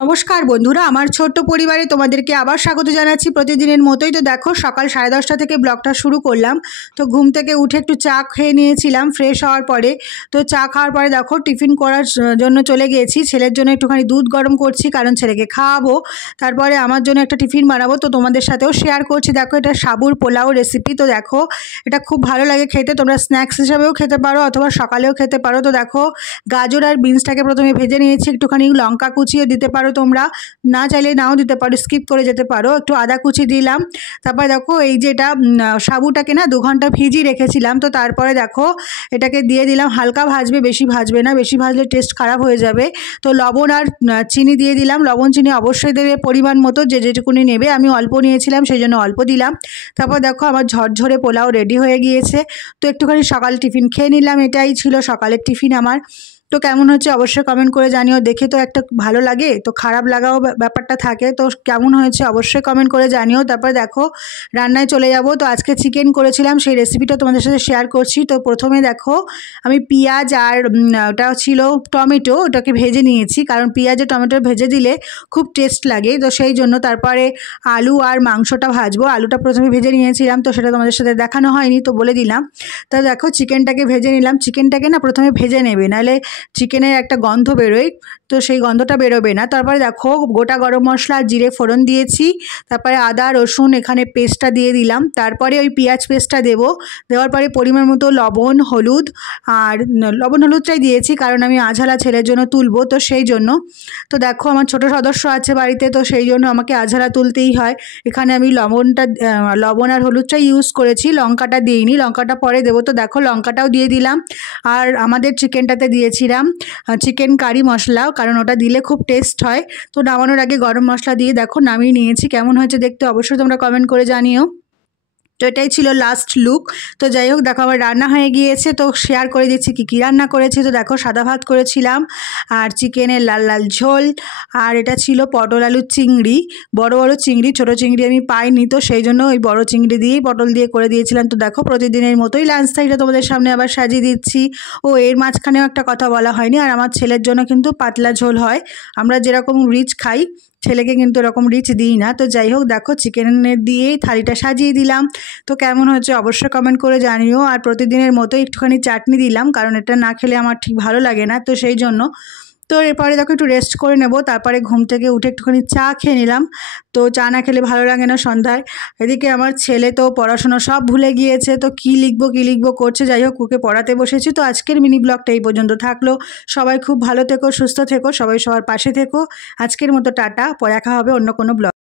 নমস্কার বন্ধুরা, আমার ছোট্ট পরিবারে তোমাদেরকে আবার স্বাগত জানাচ্ছি প্রতিদিনের মতোই। তো দেখো, সকাল 10:30 থেকে ব্লগটা শুরু করলাম। তো ঘুম থেকে উঠে একটু চা খেয়ে নিয়েছিলাম ফ্রেশ হওয়ার পরে। তো চা খাওয়ার পরে দেখো টিফিন করার জন্য চলে গিয়েছি। ছেলের জন্য একটুখানি দুধ গরম করছি, কারণ ছেলেকে খাওয়াবো। তারপরে আমার জন্য একটা টিফিন বানাবো, তো তোমাদের সাথেও শেয়ার করছি। দেখো, এটা সাবুর পোলাও রেসিপি। তো দেখো, এটা খুব ভালো লাগে খেতে। তোমরা স্ন্যাক্স হিসাবেও খেতে পারো অথবা সকালেও খেতে পারো। তো দেখো, গাজর আর বিনসটাকে প্রথমে ভেজে নিয়েছি। একটুখানি লঙ্কা কুচিয়ে দিতে পারো, তোমরা না চাইলে নাও দিতে পারো, স্কিপ করে যেতে পারো। একটু আদা কুচি দিলাম। তারপরে দেখো, এই যেটা সাবুটাকে না 2 ঘন্টা ভিজিয়ে রেখেছিলাম। তো তারপরে দেখো, এটাকে দিয়ে দিলাম। হালকা ভাজবে, বেশি ভাজবে না, বেশি ভাজলে টেস্ট খারাপ হয়ে যাবে। তো লবণ আর চিনি দিয়ে দিলাম। লবণ চিনি অবশ্যই দেবে পরিমাণ মতো, যে যেটুকুনি নেবে। আমি অল্প নিয়েছিলাম, সেই জন্য অল্প দিলাম। তারপর দেখো, আমার ঝরঝরে পোলাও রেডি হয়ে গিয়েছে। তো একটুখানি সকাল টিফিন খেয়ে নিলাম। এটাই ছিল সকালের টিফিন আমার। তো কেমন হচ্ছে অবশ্যই কমেন্ট করে জানিও। দেখে তো একটা ভালো লাগে, তো খারাপ লাগাও ব্যাপারটা থাকে। তো কেমন হয়েছে অবশ্যই কমেন্ট করে জানিও। তারপর দেখো, রান্নায় চলে যাব। তো আজকে চিকেন করেছিলাম, সেই রেসিপিটা তোমাদের সাথে শেয়ার করছি। তো প্রথমে দেখো, আমি পেঁয়াজ আর ওটা ছিল টমেটো, ওটাকে ভেজে নিয়েছি, কারণ পেঁয়াজ আর টমেটো ভেজে দিলে খুব টেস্ট লাগে। তো সেই জন্য তারপরে আলু আর মাংসটা ভাজবো। আলুটা প্রথমে ভেজে নিয়েছিলাম, তো সেটা তোমাদের সাথে দেখানো হয়নি, তো বলে দিলাম। তা দেখো, চিকেনটাকে ভেজে নিলাম। চিকেনটাকে না প্রথমে ভেজে নেবে, নাহলে চিকেনের একটা গন্ধ বেরোয়, তো সেই গন্ধটা বেরোবে না। তারপরে দেখো, গোটা গরম মশলা আর জিরে ফোড়ন দিয়েছি। তারপরে আদা রসুন এখানে পেস্টটা দিয়ে দিলাম। তারপরে ওই পেঁয়াজ পেস্টটা দেবো। দেওয়ার পরে পরিমাণ মতো লবণ হলুদ, আর লবণ হলুদটাই দিয়েছি কারণ আমি আঝালা ছেলের জন্য তুলবো, তো সেই জন্য। তো দেখো, আমার ছোট সদস্য আছে বাড়িতে, তো সেই জন্য আমাকে আঝালা তুলতেই হয়। এখানে আমি লবণ আর হলুদটাই ইউজ করেছি, লঙ্কাটা দিইনি, লঙ্কাটা পরে দেবো। তো দেখো, লঙ্কাটাও দিয়ে দিলাম। আর আমাদের চিকেনটাতে দিয়েছিলাম চিকেন কারি মশলা, কারণ ওটা দিলে খুব টেস্ট হয়। তো নামানোর আগে গরম মশলা দিয়ে দেখো নামিয়ে নিয়েছি। কেমন হয়েছে দেখতে অবশ্যই তোমরা কমেন্ট করে জানিও। তো এটাই ছিল লাস্ট লুক। তো যাই হোক, দেখো আমার রান্না হয়ে গিয়েছে। তো শেয়ার করে দিচ্ছি কী রান্না করেছি। তো দেখো, সাদা ভাত করেছিলাম, আর চিকেনের লাল লাল ঝোল, আর এটা ছিল পটল আলু চিংড়ি, বড় বড় চিংড়ি, ছোটো চিংড়ি আমি পাইনি, তো সেই জন্য ওই বড় চিংড়ি দিয়েই পটল দিয়ে করে দিয়েছিলাম। তো দেখো, প্রতিদিনের মতোই লাঞ্চ থাইটা তোমাদের সামনে আবার সাজিয়ে দিচ্ছি। ও এর মাঝখানেও একটা কথা বলা হয়নি, আর আমার ছেলের জন্য কিন্তু পাতলা ঝোল হয়। আমরা যেরকম রিচ খাই, ছেলেকে কিন্তু এরকম রিচ দিই না। তো যাই হোক, দেখো চিকেনের দিয়েই থালিটা সাজিয়ে দিলাম। তো কেমন হচ্ছে অবশ্যই কমেন্ট করে জানিও। আর প্রতিদিনের মতো একটুখানি চাটনি দিলাম, কারণ এটা না খেলে আমার ঠিক ভালো লাগে না, তো সেই জন্য। তো এরপরে দেখো, একটু রেস্ট করে নেব। তারপরে ঘুম থেকে উঠে একটুখানি চা খেয়ে নিলাম। তো চা না খেলে ভালো লাগে না সন্ধ্যায়। এদিকে আমার ছেলে তো পড়াশোনা সব ভুলে গিয়েছে, তো কী লিখবো করছে। যাই হোক, ওকে পড়াতে বসেছি। তো আজকের মিনি ব্লগটা এই পর্যন্ত থাকলো। সবাই খুব ভালো থেকো, সুস্থ থেকো, সবাই সবার পাশে থেকো। আজকের মতো টাটা, পরে দেখা হবে অন্য কোনো ব্লগ।